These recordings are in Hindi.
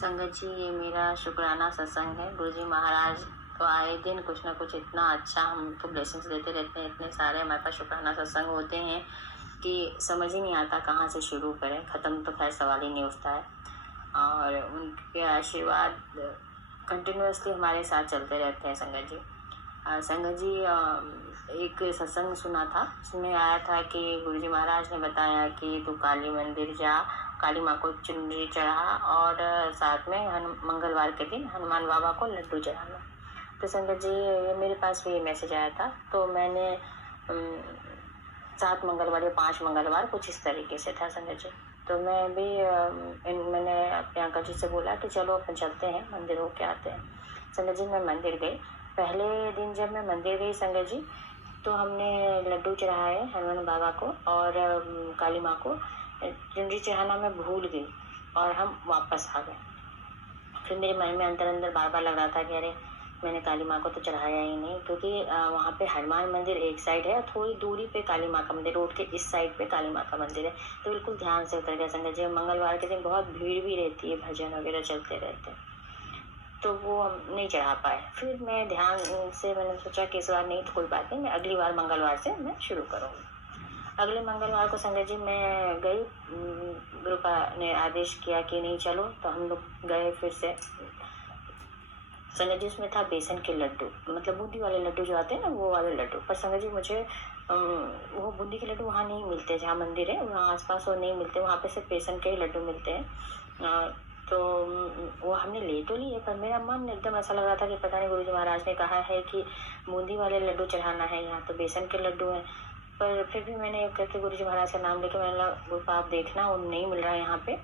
संगत जी, ये मेरा शुक्राना सत्संग है। गुरुजी महाराज तो आए दिन कुछ ना कुछ इतना अच्छा हमको ब्लेसिंग्स देते रहते हैं। इतने सारे हमारे पास शुक्राना सत्संग होते हैं कि समझ ही नहीं आता कहाँ से शुरू करें। ख़त्म तो खैर सवाल ही नहीं उठता है। और उनके आशीर्वाद कंटिन्यूअसली हमारे साथ चलते रहते हैं। संगत जी, संगत जी, एक सत्संग सुना था, उसमें आया था कि गुरुजी महाराज ने बताया कि तू काली मंदिर जा, काली माँ को चुनरी चढ़ा और साथ में मंगलवार के दिन हनुमान बाबा को लड्डू चढ़ाना। तो संगत जी, ये मेरे पास भी ये मैसेज आया था। तो मैंने 7 मंगलवार या 5 मंगलवार कुछ इस तरीके से था संगत जी। तो मैं भी मैंने अपने अंकल जी से बोला कि चलो अपन चलते हैं, मंदिर होके आते हैं। संगत जी, मैं मंदिर गई। पहले दिन जब मैं मंदिर गई संगत जी, तो हमने लड्डू चढ़ाए हनुमान बाबा को और काली माँ को चुनरी चढ़ाना मैं भूल गई और हम वापस आ गए। फिर मेरे मन में अंदर अंदर बार बार लग रहा था कि अरे मैंने काली माँ को तो चढ़ाया ही नहीं, क्योंकि वहाँ पे हनुमान मंदिर एक साइड है, थोड़ी दूरी पे काली माँ का मंदिर, रोड के इस साइड पे काली माँ का मंदिर है। तो बिल्कुल ध्यान से उतर गया संगत जी। मंगलवार के दिन बहुत भीड़ भी रहती है, भजन वगैरह चलते रहते हैं, तो वो हम नहीं चढ़ा पाए। फिर मैं ध्यान से मैंने सोचा कि इस बार नहीं तो कोई बात नहीं, मैं अगली बार मंगलवार से मैं शुरू करूँगी। अगले मंगलवार को संगत जी मैं गई, गुरुपा ने आदेश किया कि नहीं चलो, तो हम लोग गए फिर से। संगत जी, उसमें था बेसन के लड्डू, मतलब बूंदी वाले लड्डू जो आते हैं ना, वो वाले लड्डू। पर संगत जी, मुझे वो बूंदी के लड्डू वहाँ नहीं मिलते, जहाँ मंदिर है वहाँ आसपास वो नहीं मिलते, वहाँ पे सिर्फ बेसन के ही लड्डू मिलते हैं। तो वो हमने ले तो लिए, पर मेरा मन एकदम ऐसा लग रहा था कि पता नहीं, गुरुजी महाराज ने कहा है कि बूंदी वाले लड्डू चढ़ाना है, यहाँ तो बेसन के लड्डू हैं। पर फिर भी मैंने करके गुरुजी महाराज का नाम लेके मैंने बोला आप देखना, वो नहीं मिल रहा है यहाँ पे,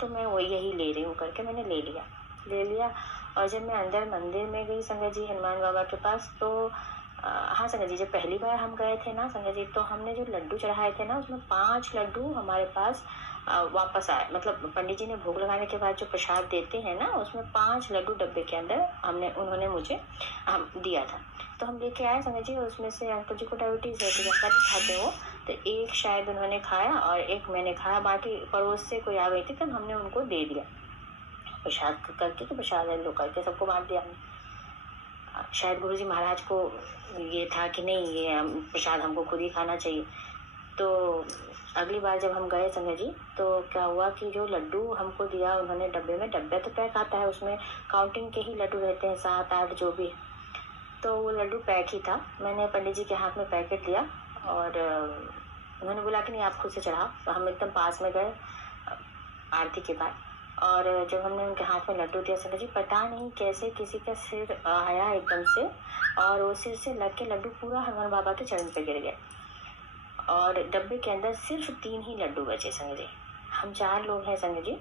तो मैं वही यही ले रही हूँ करके मैंने ले लिया। और जब मैं अंदर मंदिर में गई संगत जी, हनुमान बाबा के पास, तो हाँ संगत जी, जब पहली बार हम गए थे ना संगत जी, तो हमने जो लड्डू चढ़ाए थे ना, उसमें 5 लड्डू हमारे पास वापस आए। मतलब पंडित जी ने भोग लगाने के बाद जो प्रसाद देते हैं ना, उसमें 5 लड्डू डब्बे के अंदर उन्होंने मुझे दिया था। तो हम लेके आए संगत जी। उसमें से अंकल जी को डायबिटीज है, तो ज़्यादा नहीं खाते वो, तो एक शायद उन्होंने खाया और एक मैंने खाया, बाकी पड़ोस से कोई आ गई थी, तब हमने उनको दे दिया प्रसाद करके, तो प्रसाद लो करके सबको बांट दिया। शायद गुरुजी महाराज को ये था कि नहीं, ये प्रसाद हमको खुद ही खाना चाहिए। तो अगली बार जब हम गए संगत जी, तो क्या हुआ कि जो लड्डू हमको दिया उन्होंने डब्बे में, डब्बे तो पैक आता है, उसमें काउंटिंग के ही लड्डू रहते हैं, 7-8 जो भी। तो वो लड्डू पैक ही था। मैंने पंडित जी के हाथ में पैकेट दिया और उन्होंने बोला कि नहीं आप खुद से चढ़ाओ। तो हम एकदम पास में गए आरती के बाद, और जब हमने उनके हाथ में लड्डू दिया संगत जी, पता नहीं कैसे किसी का सिर आया एकदम से, और वो सिर से लग के लड्डू पूरा हनुमान बाबा के चरण पे गिर गया और डब्बे के अंदर सिर्फ 3 ही लड्डू बचे संगत जी। हम 4 लोग हैं संगत जी,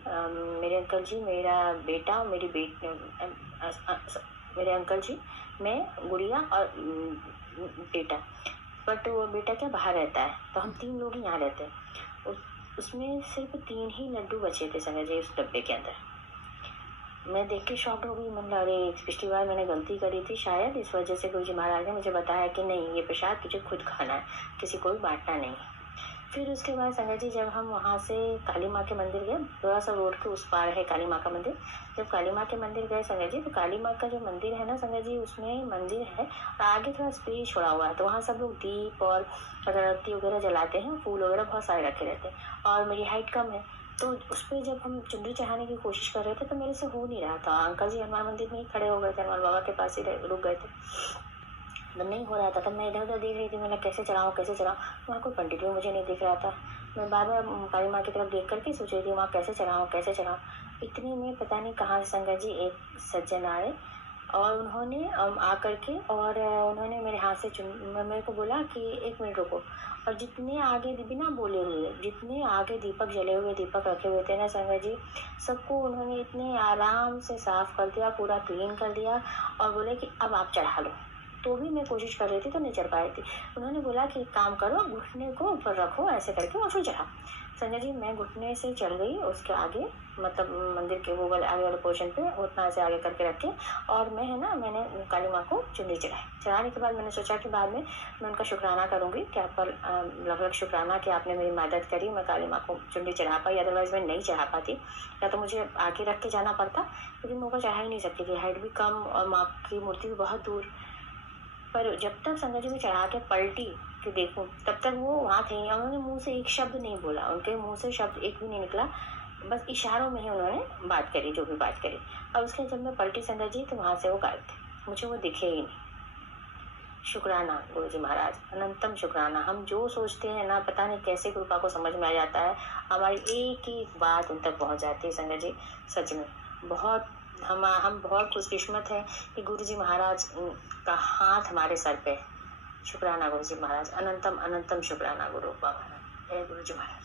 मेरे अंकल जी, मेरा बेटा और मेरे अंकल जी, मैं, गुड़िया और बेटा। बट वो बेटा क्या बाहर रहता है, तो हम 3 लोग ही यहाँ रहते हैं। उसमें सिर्फ 3 ही लड्डू बचे थे संगत जी उस डब्बे के अंदर। मैं देख के शॉक्ड हो गई। मतलब अरे पिछली बार मैंने गलती करी थी शायद, इस वजह से गुरुजी महाराज ने मुझे बताया कि नहीं, ये प्रसाद तुझे खुद खाना है, किसी को भी बांटना नहीं। फिर उसके बाद संगत जी, जब हम वहाँ से काली माँ के मंदिर गए, थोड़ा सा रोड के उस पार है काली माँ का मंदिर। जब काली माँ के मंदिर गए संगत जी, तो काली माँ का जो मंदिर है ना संगत जी, उसमें मंदिर है और आगे थोड़ा स्पेस छोड़ा हुआ है, तो वहाँ सब लोग दीप और अगरबत्ती वगैरह जलाते हैं, फूल वगैरह बहुत सारे रखे रहते हैं। और मेरी हाइट कम है, तो उस पर जब हम चुनरी चढ़ाने की कोशिश कर रहे थे, तो मेरे से हो नहीं रहा था। अंकल जी हनुमान मंदिर में ही खड़े हो गए थे, हनुमान बाबा के पास ही रुक गए थे, तब नहीं हो रहा था। तब मैं इधर उधर देख रही थी, मतलब कैसे चढ़ाऊँ। वहाँ कोई पंडित भी मुझे नहीं दिख रहा था। मैं बार बार काली माँ की तरफ देख करके सोच रही थी वहाँ कैसे चढ़ाऊँ। इतने में पता नहीं कहाँ से संगत जी एक सज्जन आए और उन्होंने आकर के और उन्होंने मेरे हाथ से मेरे को बोला कि 1 मिनट रुको। और जितने आगे बिना बोले हुए, जितने आगे दीपक जले हुए, दीपक रखे हुए थे ना संगत जी, सबको उन्होंने इतने आराम से साफ कर दिया, पूरा क्लीन कर दिया और बोले कि अब आप चढ़ा लो। तो भी मैं कोशिश कर रही थी तो नहीं चढ़ पाई थी। उन्होंने बोला कि एक काम करो, घुटने को ऊपर रखो ऐसे करके और फिर चढ़ाओ। संजय जी मैं घुटने से चढ़ गई उसके आगे, मतलब मंदिर के वो वाले आगे वाले पोर्शन पे घुटना से आगे करके रख के, और मैं है ना मैंने काली माँ को चुनरी चढ़ाई। चढ़ाने के बाद मैंने सोचा कि बाद में मैं उनका शुक्राना करूँगी कि आप पर लग शुक्राना कि आपने मेरी मदद करी, मैं काली माँ को चुनरी चढ़ा पाई, अदरवाइज मैं नहीं चढ़ा पाती, या तो मुझे आगे रख के जाना पड़ता, क्योंकि मैं ऊपर चढ़ा ही नहीं सकती थी, हाइट भी कम और माँ की मूर्ति भी बहुत दूर। पर जब तक संगत जी में चढ़ा के पलटी कि देखूं, तब तक वो वहाँ थे। उन्होंने मुंह से एक शब्द नहीं बोला, उनके मुंह से शब्द एक भी नहीं निकला, बस इशारों में ही उन्होंने बात करी जो भी बात करी। और उसके जब मैं पलटी संगत जी तो वहाँ से वो गायब थे, मुझे वो दिखे ही नहीं। शुक्राना गुरु जी महाराज, अनंतम शुक्राना। हम जो सोचते हैं ना, पता नहीं कैसे कृपा को समझ में आ जाता है, हमारी एक एक बात उन तक पहुंच जाती है संगत जी। सच में बहुत हम बहुत खुशकिस्मत हैं कि गुरु जी महाराज का हाथ हमारे सर पे है। शुक्राना गुरु जी महाराज, अनंतम अनंतम शुक्राना गुरु महाराज, जय गुरु जी महाराज।